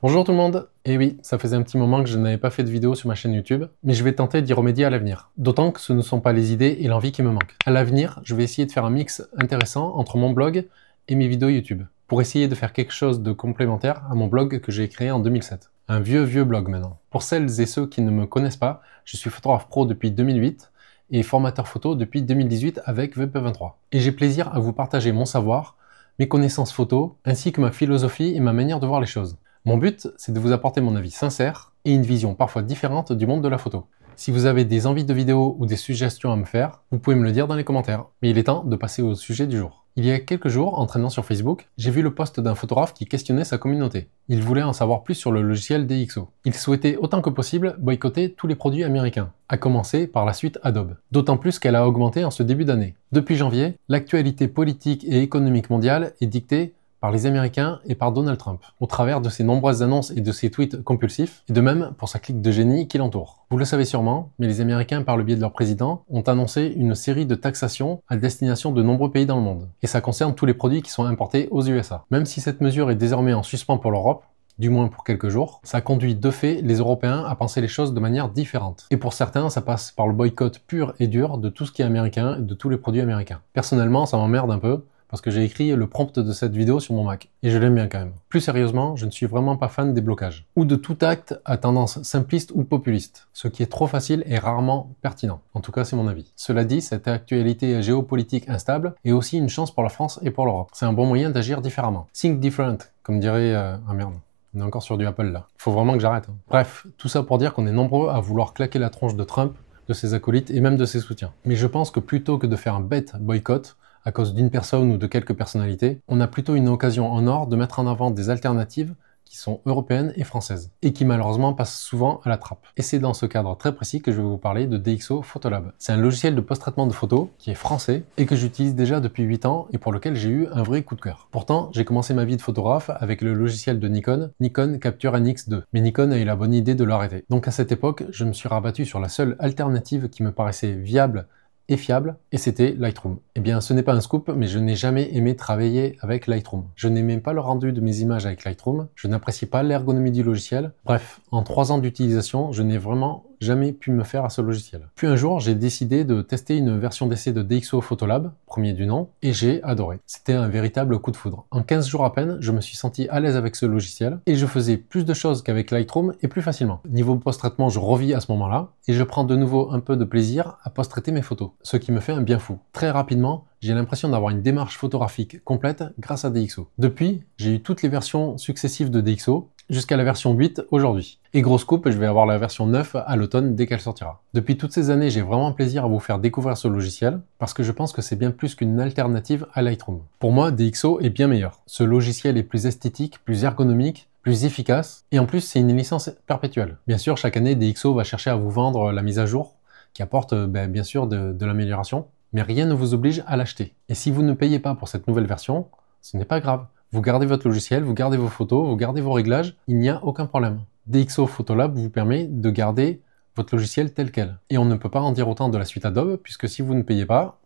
Bonjour tout le monde. Et oui, ça faisait un petit moment que je n'avais pas fait de vidéo sur ma chaîne YouTube, mais je vais tenter d'y remédier à l'avenir. D'autant que ce ne sont pas les idées et l'envie qui me manquent. À l'avenir, je vais essayer de faire un mix intéressant entre mon blog et mes vidéos YouTube, pour essayer de faire quelque chose de complémentaire à mon blog que j'ai créé en 2007. Un vieux blog maintenant. Pour celles et ceux qui ne me connaissent pas, je suis photographe pro depuis 2008 et formateur photo depuis 2018 avec VP23. Et j'ai plaisir à vous partager mon savoir, mes connaissances photo, ainsi que ma philosophie et ma manière de voir les choses. Mon but, c'est de vous apporter mon avis sincère et une vision parfois différente du monde de la photo. Si vous avez des envies de vidéos ou des suggestions à me faire, vous pouvez me le dire dans les commentaires. Mais il est temps de passer au sujet du jour. Il y a quelques jours, en traînant sur Facebook, j'ai vu le post d'un photographe qui questionnait sa communauté. Il voulait en savoir plus sur le logiciel DxO. Il souhaitait autant que possible boycotter tous les produits américains, à commencer par la suite Adobe. D'autant plus qu'elle a augmenté en ce début d'année. Depuis janvier, l'actualité politique et économique mondiale est dictée par les Américains et par Donald Trump, au travers de ses nombreuses annonces et de ses tweets compulsifs, et de même pour sa clique de génie qui l'entoure. Vous le savez sûrement, mais les Américains, par le biais de leur président, ont annoncé une série de taxations à destination de nombreux pays dans le monde. Et ça concerne tous les produits qui sont importés aux USA. Même si cette mesure est désormais en suspens pour l'Europe, du moins pour quelques jours, ça conduit de fait les Européens à penser les choses de manière différente. Et pour certains, ça passe par le boycott pur et dur de tout ce qui est américain et de tous les produits américains. Personnellement, ça m'emmerde un peu, parce que j'ai écrit le prompt de cette vidéo sur mon Mac, et je l'aime bien quand même. Plus sérieusement, je ne suis vraiment pas fan des blocages, ou de tout acte à tendance simpliste ou populiste, ce qui est trop facile et rarement pertinent. En tout cas, c'est mon avis. Cela dit, cette actualité géopolitique instable est aussi une chance pour la France et pour l'Europe. C'est un bon moyen d'agir différemment. Think different, comme dirait... Ah merde. On est encore sur du Apple là. Faut vraiment que j'arrête. Bref, tout ça pour dire qu'on est nombreux à vouloir claquer la tronche de Trump, de ses acolytes et même de ses soutiens. Mais je pense que plutôt que de faire un bête boycott, à cause d'une personne ou de quelques personnalités, on a plutôt une occasion en or de mettre en avant des alternatives qui sont européennes et françaises, et qui malheureusement passent souvent à la trappe. Et c'est dans ce cadre très précis que je vais vous parler de DxO Photolab. C'est un logiciel de post-traitement de photos qui est français et que j'utilise déjà depuis 8 ans et pour lequel j'ai eu un vrai coup de cœur. Pourtant, j'ai commencé ma vie de photographe avec le logiciel de Nikon Capture NX2, mais Nikon a eu la bonne idée de l'arrêter. Donc à cette époque, je me suis rabattu sur la seule alternative qui me paraissait viable et fiable, et c'était Lightroom. Eh bien, ce n'est pas un scoop, mais je n'ai jamais aimé travailler avec Lightroom. Je n'aimais pas le rendu de mes images avec Lightroom, je n'apprécie pas l'ergonomie du logiciel. Bref, en 3 ans d'utilisation, je n'ai vraiment jamais pu me faire à ce logiciel. Puis un jour, j'ai décidé de tester une version d'essai de DxO Photolab, premier du nom, et j'ai adoré. C'était un véritable coup de foudre. En 15 jours à peine, je me suis senti à l'aise avec ce logiciel, et je faisais plus de choses qu'avec Lightroom, et plus facilement. Niveau post-traitement, je revis à ce moment-là, et je prends de nouveau un peu de plaisir à post-traiter mes photos, ce qui me fait un bien fou. Très rapidement, j'ai l'impression d'avoir une démarche photographique complète grâce à DxO. Depuis, j'ai eu toutes les versions successives de DxO, jusqu'à la version 8 aujourd'hui. Et gros scoop, je vais avoir la version 9 à l'automne dès qu'elle sortira. Depuis toutes ces années, j'ai vraiment plaisir à vous faire découvrir ce logiciel, parce que je pense que c'est bien plus qu'une alternative à Lightroom. Pour moi, DxO est bien meilleur. Ce logiciel est plus esthétique, plus ergonomique, plus efficace, et en plus c'est une licence perpétuelle. Bien sûr, chaque année, DxO va chercher à vous vendre la mise à jour, qui apporte bien sûr de l'amélioration, mais rien ne vous oblige à l'acheter. Et si vous ne payez pas pour cette nouvelle version, ce n'est pas grave. Vous gardez votre logiciel, vous gardez vos photos, vous gardez vos réglages, il n'y a aucun problème. DxO Photolab vous permet de garder votre logiciel tel quel. Et on ne peut pas en dire autant de la suite Adobe, puisque si vous ne payez pas,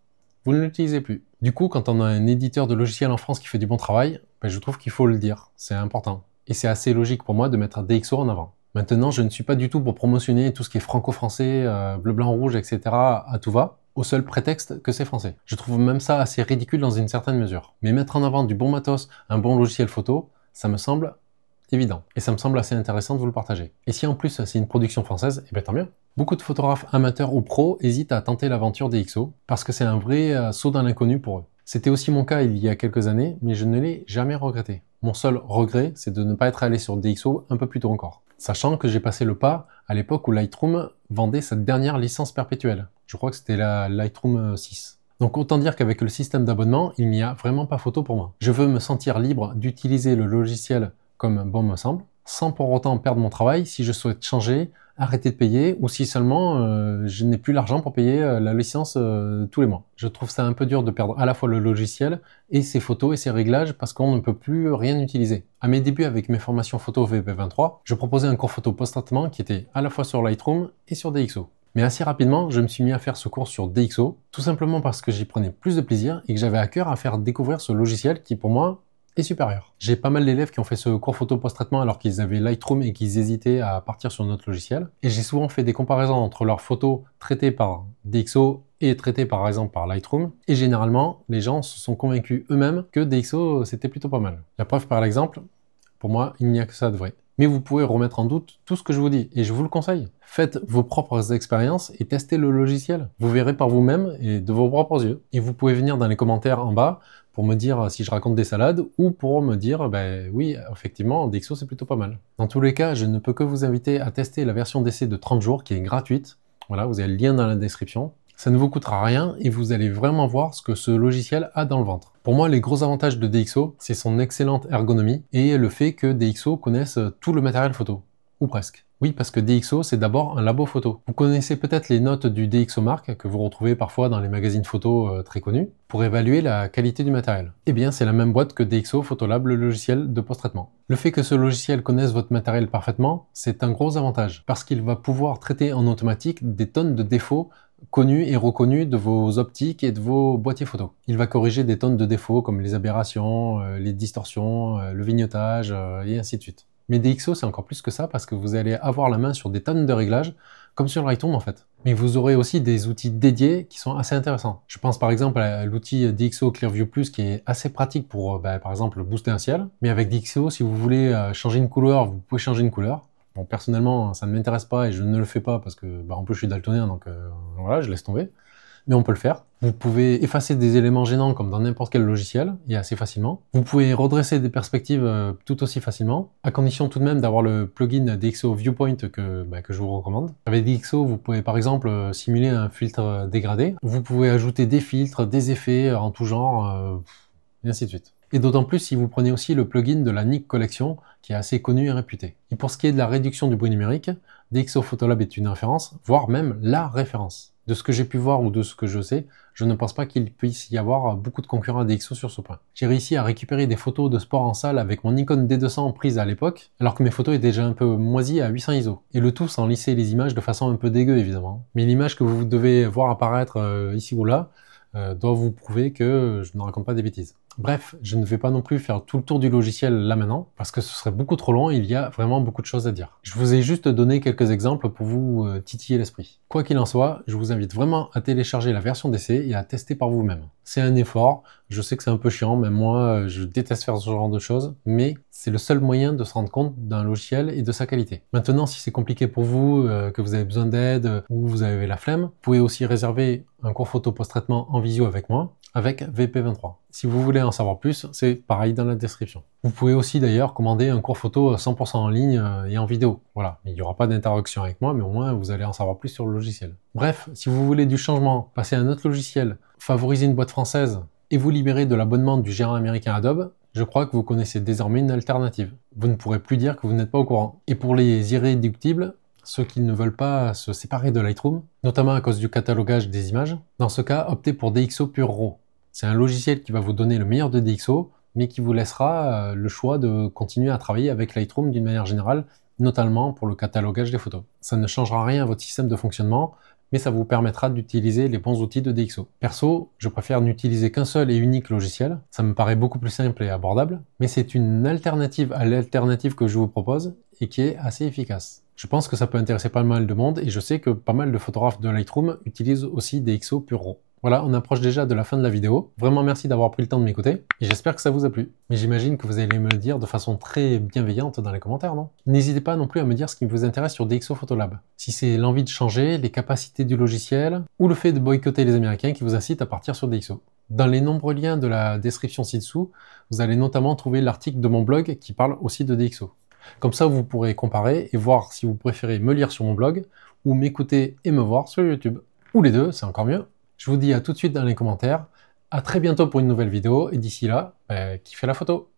vous ne l'utilisez plus. Du coup, quand on a un éditeur de logiciel en France qui fait du bon travail, je trouve qu'il faut le dire, c'est important. Et c'est assez logique pour moi de mettre DxO en avant. Maintenant, je ne suis pas du tout pour promotionner tout ce qui est franco-français, bleu, blanc, rouge, etc. à tout va, au seul prétexte que c'est français. Je trouve même ça assez ridicule dans une certaine mesure. Mais mettre en avant du bon matos, un bon logiciel photo, ça me semble évident. Et ça me semble assez intéressant de vous le partager. Et si en plus c'est une production française, eh bien tant mieux. Beaucoup de photographes amateurs ou pros hésitent à tenter l'aventure DxO parce que c'est un vrai saut dans l'inconnu pour eux. C'était aussi mon cas il y a quelques années, mais je ne l'ai jamais regretté. Mon seul regret, c'est de ne pas être allé sur DxO un peu plus tôt encore. Sachant que j'ai passé le pas à l'époque où Lightroom vendait sa dernière licence perpétuelle. Je crois que c'était la Lightroom 6. Donc autant dire qu'avec le système d'abonnement, il n'y a vraiment pas photo pour moi. Je veux me sentir libre d'utiliser le logiciel comme bon me semble, sans pour autant perdre mon travail si je souhaite changer, arrêter de payer, ou si seulement je n'ai plus l'argent pour payer la licence tous les mois. Je trouve ça un peu dur de perdre à la fois le logiciel et ses photos et ses réglages parce qu'on ne peut plus rien utiliser. À mes débuts avec mes formations photo VP23, je proposais un cours photo post-traitement qui était à la fois sur Lightroom et sur DxO. Mais assez rapidement, je me suis mis à faire ce cours sur DxO, tout simplement parce que j'y prenais plus de plaisir et que j'avais à cœur à faire découvrir ce logiciel qui pour moi est supérieur. J'ai pas mal d'élèves qui ont fait ce cours photo post-traitement alors qu'ils avaient Lightroom et qu'ils hésitaient à partir sur notre logiciel. Et j'ai souvent fait des comparaisons entre leurs photos traitées par DxO et traitées par exemple par Lightroom. Et généralement, les gens se sont convaincus eux-mêmes que DxO c'était plutôt pas mal. La preuve par l'exemple, pour moi, il n'y a que ça de vrai. Mais vous pouvez remettre en doute tout ce que je vous dis, et je vous le conseille. Faites vos propres expériences et testez le logiciel. Vous verrez par vous-même et de vos propres yeux. Et vous pouvez venir dans les commentaires en bas pour me dire si je raconte des salades ou pour me dire, ben oui, effectivement, DxO c'est plutôt pas mal. Dans tous les cas, je ne peux que vous inviter à tester la version d'essai de 30 jours qui est gratuite. Voilà, vous avez le lien dans la description. Ça ne vous coûtera rien et vous allez vraiment voir ce que ce logiciel a dans le ventre. Pour moi, les gros avantages de DxO, c'est son excellente ergonomie et le fait que DxO connaisse tout le matériel photo, ou presque. Oui, parce que DxO, c'est d'abord un labo photo. Vous connaissez peut-être les notes du DxOMark, que vous retrouvez parfois dans les magazines photo très connus, pour évaluer la qualité du matériel. Eh bien, c'est la même boîte que DxO Photolab, le logiciel de post-traitement. Le fait que ce logiciel connaisse votre matériel parfaitement, c'est un gros avantage, parce qu'il va pouvoir traiter en automatique des tonnes de défauts connus et reconnus de vos optiques et de vos boîtiers photo. Il va corriger des tonnes de défauts comme les aberrations, les distorsions, le vignettage et ainsi de suite. Mais DxO, c'est encore plus que ça parce que vous allez avoir la main sur des tonnes de réglages, comme sur Lightroom en fait. Mais vous aurez aussi des outils dédiés qui sont assez intéressants. Je pense par exemple à l'outil DxO Clearview Plus qui est assez pratique pour par exemple booster un ciel. Mais avec DxO, si vous voulez changer une couleur, vous pouvez changer une couleur. Bon, personnellement, ça ne m'intéresse pas et je ne le fais pas parce que, en plus, je suis daltonien, donc voilà, je laisse tomber. Mais on peut le faire. Vous pouvez effacer des éléments gênants comme dans n'importe quel logiciel, et assez facilement. Vous pouvez redresser des perspectives tout aussi facilement, à condition tout de même d'avoir le plugin DxO Viewpoint que je vous recommande. Avec DxO, vous pouvez par exemple simuler un filtre dégradé. Vous pouvez ajouter des filtres, des effets en tout genre, et ainsi de suite. Et d'autant plus si vous prenez aussi le plugin de la Nik Collection, qui est assez connu et réputé. Et pour ce qui est de la réduction du bruit numérique, DxO Photolab est une référence, voire même la référence. De ce que j'ai pu voir ou de ce que je sais, je ne pense pas qu'il puisse y avoir beaucoup de concurrents à DxO sur ce point. J'ai réussi à récupérer des photos de sport en salle avec mon Nikon D200 prise à l'époque, alors que mes photos étaient déjà un peu moisies à 800 ISO. Et le tout sans lisser les images de façon un peu dégueu évidemment. Mais l'image que vous devez voir apparaître ici ou là doit vous prouver que je ne raconte pas des bêtises. Bref, je ne vais pas non plus faire tout le tour du logiciel là maintenant, parce que ce serait beaucoup trop long et il y a vraiment beaucoup de choses à dire. Je vous ai juste donné quelques exemples pour vous titiller l'esprit. Quoi qu'il en soit, je vous invite vraiment à télécharger la version d'essai et à tester par vous-même. C'est un effort, je sais que c'est un peu chiant, même moi je déteste faire ce genre de choses, mais c'est le seul moyen de se rendre compte d'un logiciel et de sa qualité. Maintenant, si c'est compliqué pour vous, que vous avez besoin d'aide ou vous avez la flemme, vous pouvez aussi réserver un cours photo post-traitement en visio avec moi, avec VP23. Si vous voulez en savoir plus, c'est pareil dans la description. Vous pouvez aussi d'ailleurs commander un cours photo 100% en ligne et en vidéo. Voilà, il n'y aura pas d'interaction avec moi, mais au moins vous allez en savoir plus sur le logiciel. Bref, si vous voulez du changement, passer à un autre logiciel, favoriser une boîte française et vous libérer de l'abonnement du géant américain Adobe, je crois que vous connaissez désormais une alternative. Vous ne pourrez plus dire que vous n'êtes pas au courant. Et pour les irréductibles, ceux qui ne veulent pas se séparer de Lightroom, notamment à cause du catalogage des images, dans ce cas, optez pour DxO Pure RAW. C'est un logiciel qui va vous donner le meilleur de DxO, mais qui vous laissera le choix de continuer à travailler avec Lightroom d'une manière générale, notamment pour le catalogage des photos. Ça ne changera rien à votre système de fonctionnement, mais ça vous permettra d'utiliser les bons outils de DxO. Perso, je préfère n'utiliser qu'un seul et unique logiciel, ça me paraît beaucoup plus simple et abordable, mais c'est une alternative à l'alternative que je vous propose et qui est assez efficace. Je pense que ça peut intéresser pas mal de monde et je sais que pas mal de photographes de Lightroom utilisent aussi DxO Pure RAW. Voilà, on approche déjà de la fin de la vidéo. Vraiment merci d'avoir pris le temps de m'écouter et j'espère que ça vous a plu. Mais j'imagine que vous allez me le dire de façon très bienveillante dans les commentaires, non? N'hésitez pas non plus à me dire ce qui vous intéresse sur DxO Photolab. Si c'est l'envie de changer, les capacités du logiciel ou le fait de boycotter les Américains qui vous incite à partir sur DxO. Dans les nombreux liens de la description ci-dessous, vous allez notamment trouver l'article de mon blog qui parle aussi de DxO. Comme ça, vous pourrez comparer et voir si vous préférez me lire sur mon blog ou m'écouter et me voir sur YouTube. Ou les deux, c'est encore mieux. Je vous dis à tout de suite dans les commentaires. À très bientôt pour une nouvelle vidéo et d'ici là, kiffez la photo.